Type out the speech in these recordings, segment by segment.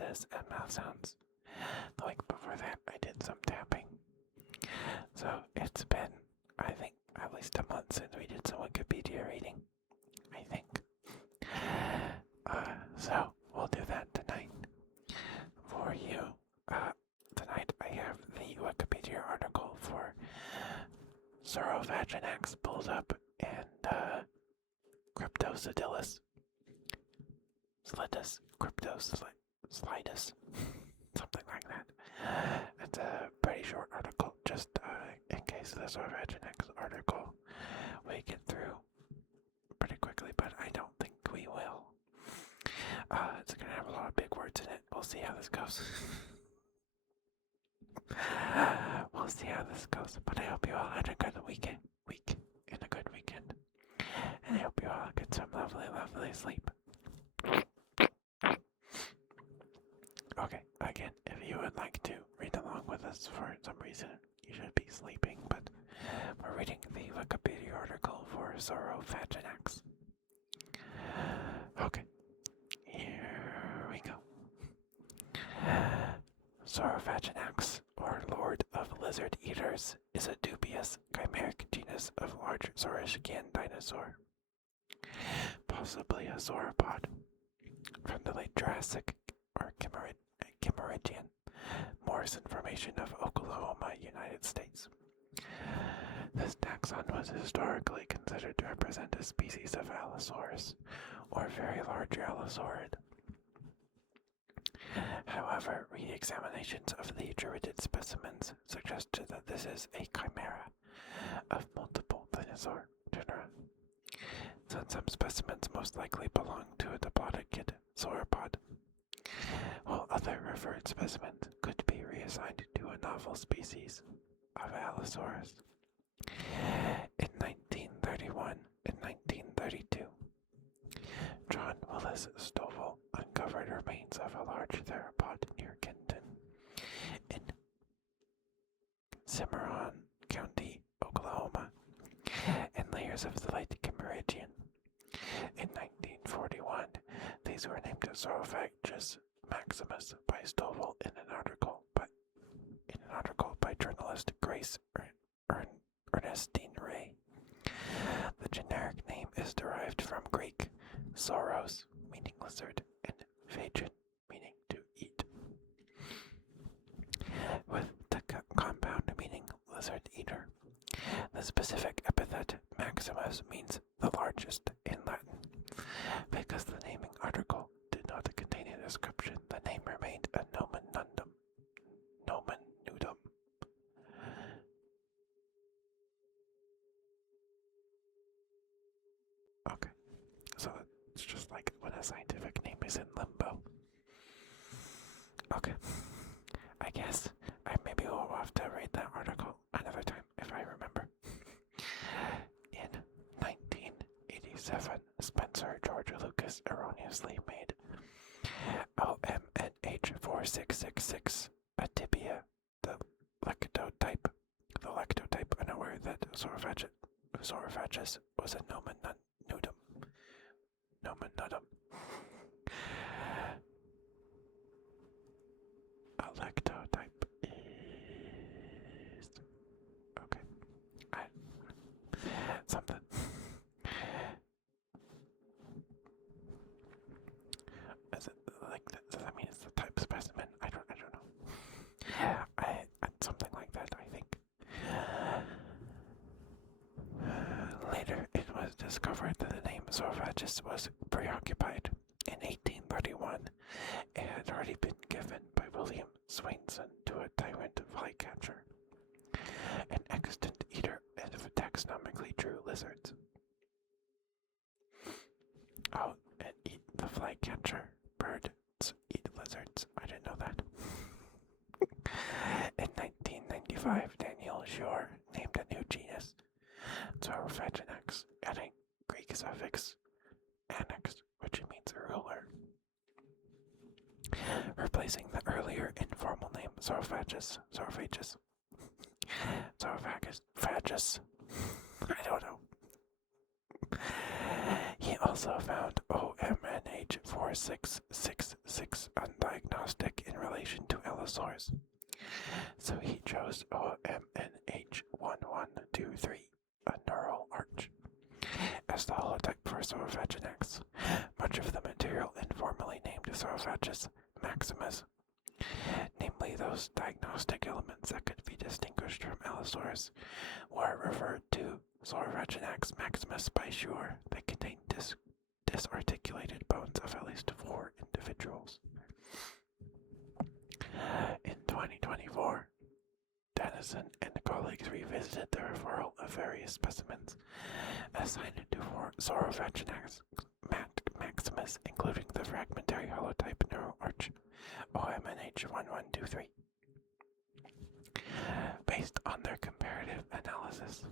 pauses and mouth sounds. The week before that, I did some tapping. So it's been, I think, at least a month since we did some Wikipedia reading. I think. So we'll do that tonight for you. Tonight I have the Wikipedia article for Saurophaganax pulled up and Cryptocidillus. Slidus, something like that. It's a pretty short article, just in case the Saurophaganax article we get through pretty quickly, but I don't think we will. It's gonna have a lot of big words in it. We'll see how this goes. We'll see how this goes, but I hope you all had a good week and a good weekend, and I hope you all get some lovely, lovely sleep. Okay, again, if you would like to read along with us for some reason, you should be sleeping, but we're reading the Wikipedia article for Saurophaganax. Okay, here we go. Saurophaganax, or Lord of Lizard Eaters, is a dubious chimeric genus of large saurischian dinosaur, possibly a sauropod, from the late Jurassic or Kimmeridgian. Morris Information of Oklahoma, United States. This taxon was historically considered to represent a species of Allosaurus, or very large Allosaurid. However, re-examinations of the Druidid specimens suggested that this is a chimera of multiple dinosaur genera, since some specimens most likely belong to a diplodocid sauropod, while other referred specimens could be reassigned to a novel species of Allosaurus. In 1931 and 1932, John Willis Stovall uncovered remains of a large theropod near Kenton in Cimarron County, Oklahoma, and layers of the late Kimmeridgian. In 1941, these were named Saurophaganax maximus by Stovall in an article by journalist Grace Ernestine Ray. The generic name is derived from Greek sauros, meaning lizard, and phagon, meaning to eat, with the compound meaning lizard eater. The specific epithet maximus means the largest in Latin. Because the naming article did not contain a description, the name remained a nomen nudum. Okay, so it's just like when a scientific name is in limbo. Okay, I guess maybe we'll have to read that article another time if I remember. In 1987, Spencer George Lucas erroneously made LMNH4666 a tibia, the lectotype, unaware that Saurophagus was a nomen nudum. A lectotype is okay. Something. Is it like that? Does that mean it's the type specimen? I don't know. Something like that, I think. Later, it was discovered that the name Saurophagus was preoccupied. In 1831, it had already been given by William Swainson to a tyrant flycatcher, an extant eater of taxonomically true lizards. Oh, the flycatcher birds eat lizards. I didn't know that. In 1995, Daniel Shore named a new genus, Saurophaganax, adding Greek suffix anax, which means ruler, replacing the earlier informal name Saurophagus. I don't know. He also found OMNH4666 undiagnostic in relation to allosaurs. So he chose OMNH1123, a neural arch, as the holotype for Saurophaganax. Much of the material informally named Saurophagus maximus, namely those diagnostic elements that could be distinguished from allosaurs, were referred to Saurophaganax maximus by Shure. They contain disarticulated bones of at least 4 individuals. In 2024, Dennison and colleagues revisited the referral of various specimens assigned to Saurophaganax maximus, including the fragmentary holotype neural arch OMNH1123. Based on their comparative analysis,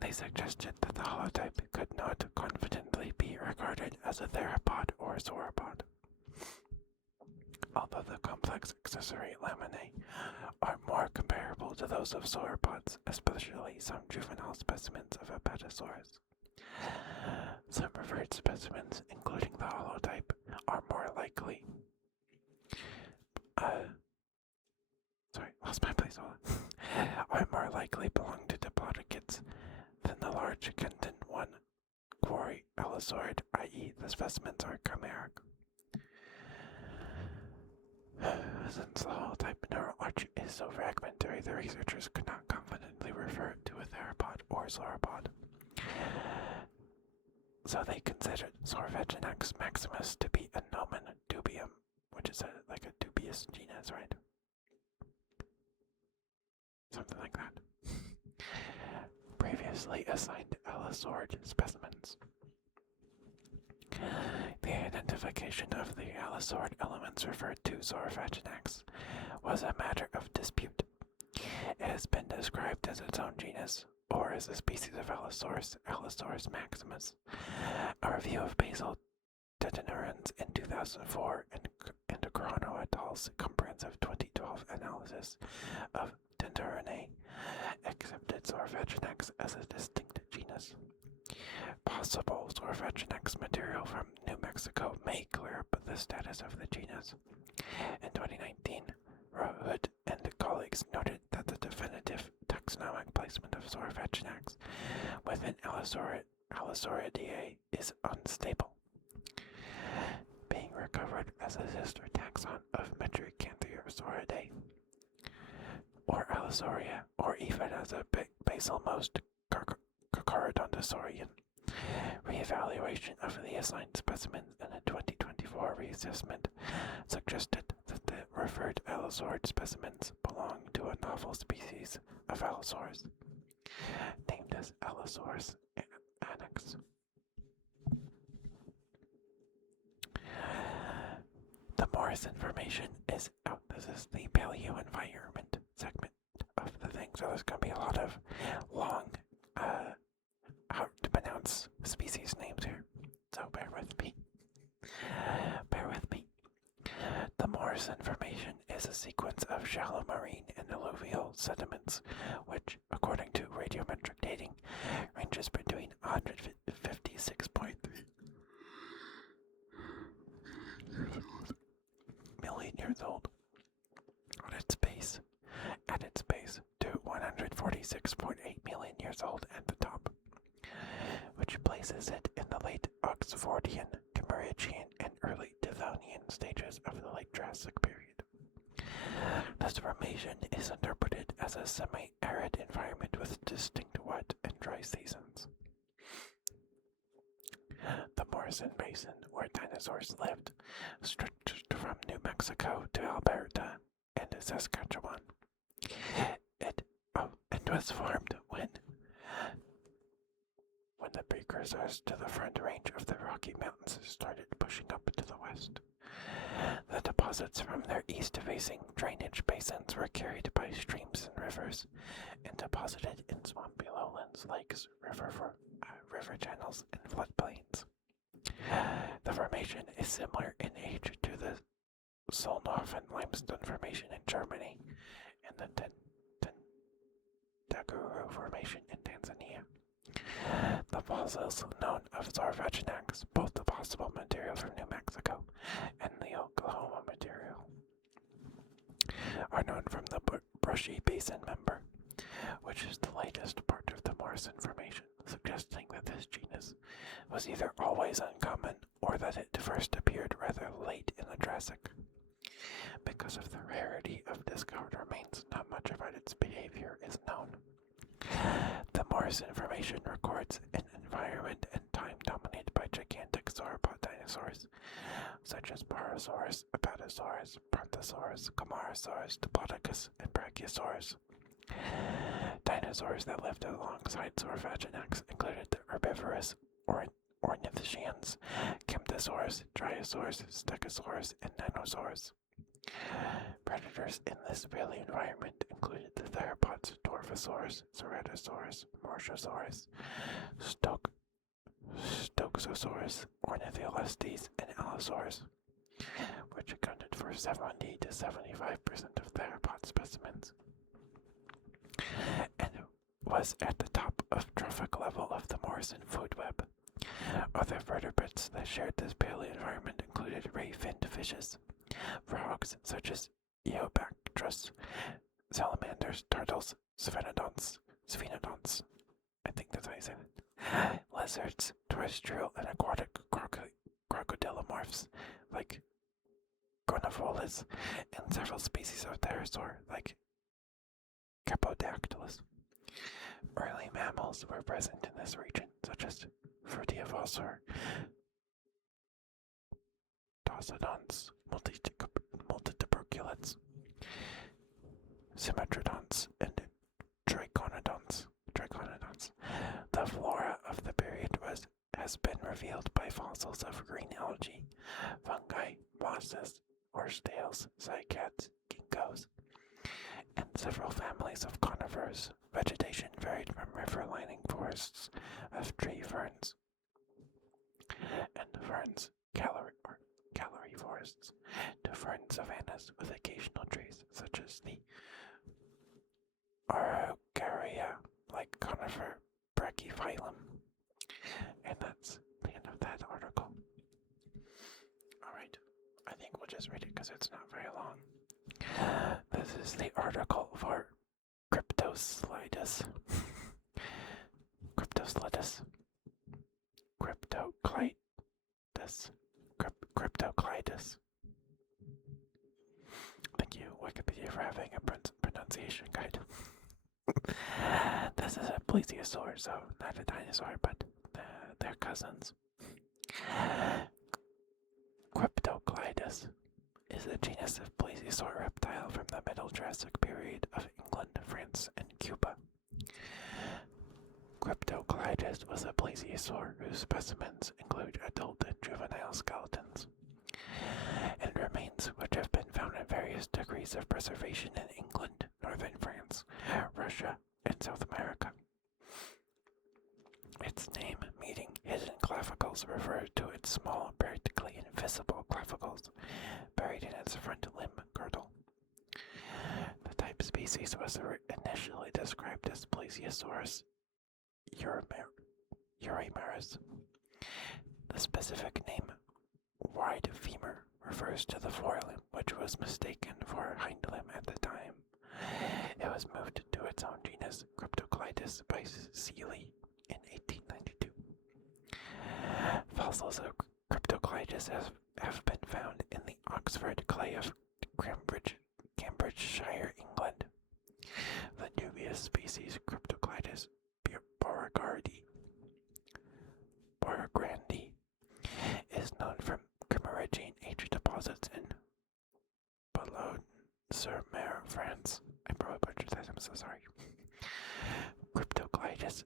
they suggested that the holotype could not confidently be regarded as a theropod or sauropod. Although the complex accessory laminae are more comparable to those of sauropods, especially some juvenile specimens of Apatosaurus. Some referred specimens, including the holotype, are more likely are more likely belong to Diplodocids than the large Kenton 1 quarry allosaurid, i.e. the specimens are chimeric. Since the holotype neural arch is so fragmentary, the researchers could not confidently refer it to a theropod or sauropod. So they considered Saurophaganax maximus to be a nomen dubium, which is like a dubious genus, right? Something like that. Previously assigned allosaurid specimens. The identification of the allosaurid elements referred to Saurophaganax was a matter of dispute. It has been described as its own genus, or as a species of Allosaurus, Allosaurus maximus. A review of basal tetanurans in 2004 and Grano et al.'s comprehensive 2012 analysis of Tenturinae accepted Saurophaganax as a distinct genus. Possible Saurophaganax material from New Mexico may clear up the status of the genus. In 2019, Hood and colleagues noted that the definitive taxonomic placement of Saurophaganax within Allosauridae is unstable, being recovered as a sister taxon of Metriacanthosauridae, or Allosauria, or even as a basal-most Carcharodontosaurian. Reevaluation of the assigned specimens in a 2024 reassessment suggested that the referred allosaurid specimens belong to a novel species of Allosaurus, named as Allosaurus annex. The Morris information is out. This is the paleo-environment segment of the thing, so there's going to be a lot of long, how to pronounce species names here, so bear with me. The Morris information is a sequence of shallow marine and alluvial sediments, which, according to radiometric dating, ranges between 156.3 million years old at its base to 146.8 million years old at the top, which places it in the late Oxfordian, Cambrian, and early Devonian stages of the late Jurassic period. This formation is interpreted as a semi-arid environment with distinct wet and dry seasons. The Morrison Basin, where dinosaurs lived, stretched from New Mexico to Alberta and Saskatchewan. It was formed when the precursors to the Front Range of the Rocky Mountains started pushing up to the west. The deposits from their east-facing drainage basins were carried by streams and rivers and deposited in swampy lowlands, lakes, river channels, and floodplains. The formation is similar in age to the Solnhofen limestone formation in Germany and the Tendaguru formation in Tanzania. The fossils known of Saurophaganax, both the possible material from New Mexico and the Oklahoma material, are known from the Brushy Basin member, which is the latest part of the Morse formation, suggesting that this genus was either always uncommon or that it first appeared rather late in the Triassic. Because of the rarity of discovered remains, not much about its behavior is known. The Morse formation records an environment and time dominated by gigantic sauropod dinosaurs, such as Parasaurus, Apatosaurus, Brontosaurus, Camarasaurus, Diplodocus, and Brachiosaurus. Dinosaurs that lived alongside Saurophaganax included the herbivorous ornithischians, Camptosaurus, Dryosaurus, Stegosaurus, and Dinosaurs. Predators in this paleoenvironment included the theropods Dwarfosaurus, Ceratosaurus, Marchosaurus, Stogosaurus, Ornitholestes, and Allosaurus, which accounted for 70 to 75% of theropod specimens, and was at the top of trophic level of the Morrison food web. Other vertebrates that shared this paleoenvironment included ray-finned fishes, frogs such as Eobactrus, salamanders, turtles, sphenodonts, I think that's how you say it, lizards, terrestrial and aquatic crocodilomorphs like Gonopholis, and several species of pterosaur like Capodactylus. Early mammals were present in this region, such as Fruitiavosaur, Tosodonts, multituberculates, Symmetrodonts, and Triconodonts. The flora of the period has been revealed by fossils of green algae, fungi, mosses, horsetails, cycads, ginkgos, and several families of conifers. Vegetation varied from river-lining forests of tree ferns and ferns, gallery forests, to fern savannas with occasional trees such as the Araucaria, like conifer brachyphyllum. And that's the end of that article. Alright, I think we'll just read it because it's not very long. This is the article for Cryptoslidus. Cryptoclidus. Thank you, Wikipedia, for having a pronunciation guide. This is a plesiosaur, so not a dinosaur, but they're cousins. Cryptoclidus is a genus of plesiosaur reptile from the Middle Jurassic period of England, France, and Cuba. Cryptoclidus was a plesiosaur whose specimens include adult and juvenile skeletons, and remains which have been found in various degrees of preservation in England, northern France, Russia, and South America. Its name, meaning hidden clavicles, refers to its small, practically invisible clavicles buried in its front limb girdle. The type species was initially described as Plesiosaurus eurymerus. The specific name, wide femur, refers to the forelimb, which was mistaken for a hind limb at the time. It was moved to its own genus, Cryptoclidus, by Seeley in 1892. Fossils of Cryptoclidus have been found in the Oxford clay of Cambridgeshire, England. The dubious species Cryptoclidus Beauregardi is known from Camarigine age deposits in Boulogne-sur-Mer, France. I probably butchered that, I'm so sorry. Cryptoclidus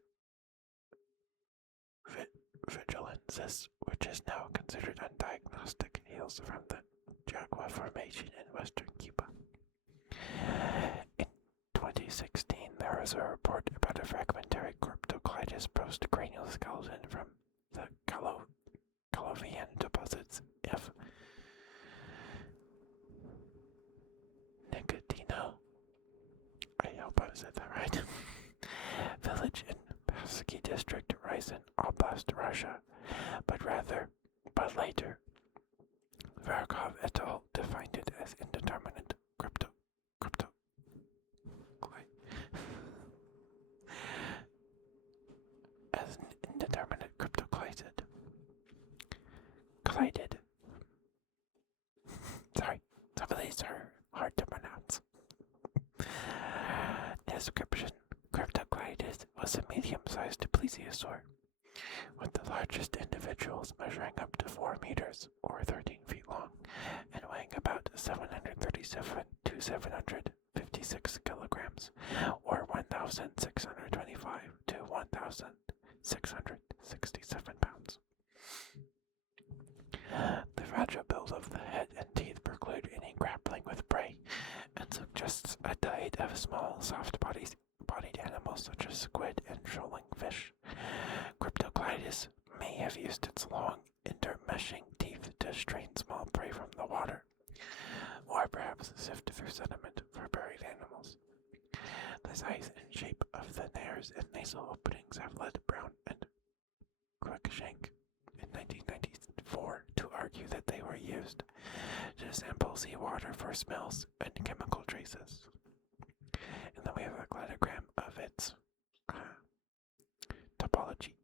vigilensis, which is now considered undiagnostic, hails from the Jagua Formation in western Cuba. In 2016, there was a report about a fragmentary Cryptoclidus postcranial skeleton from the Calovian deposits of Nicotino. I hope I said that right. Village in Ski District, Ryazan Oblast, Russia, but later, Varkov et al. Defined it as indeterminate cryptoclided. Sorry, some of these are hard to pronounce. Description: Cryptoclidid was a medium-sized plesiosaur, with the largest individuals measuring up to 4 meters, or 13 feet long, and weighing about 737 to 756 kilograms, or 1,625 to 1,667 pounds. The fragile build of the head and teeth preclude any grappling with prey, and suggests a diet of small, soft-bodied animals such as squid and shoaling fish. Cryptoclidid may have used its long, intermeshing teeth to strain small prey from the water, or perhaps sift through sediment for buried animals. The size and shape of the nares and nasal openings have led Brown and Cruikshank in 1994 to argue that they were used to sample seawater for smells and chemical traces. And then we have a cladogram of its topology.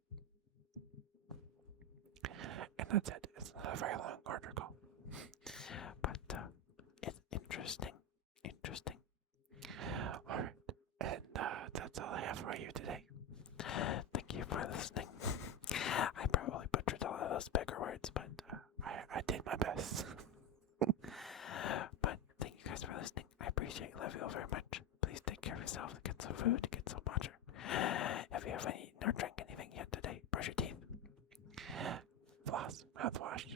And that's it. It's not a very long article. But it's interesting. Alright. And that's all I have for you today. Thank you for listening. I probably butchered all of those bigger words, but I did my best. But thank you guys for listening. I appreciate and love you all very much. Please take care of yourself. Get some food. Get some water. If you haven't eaten or drank anything yet today, brush your teeth. Floss. Mouthwash.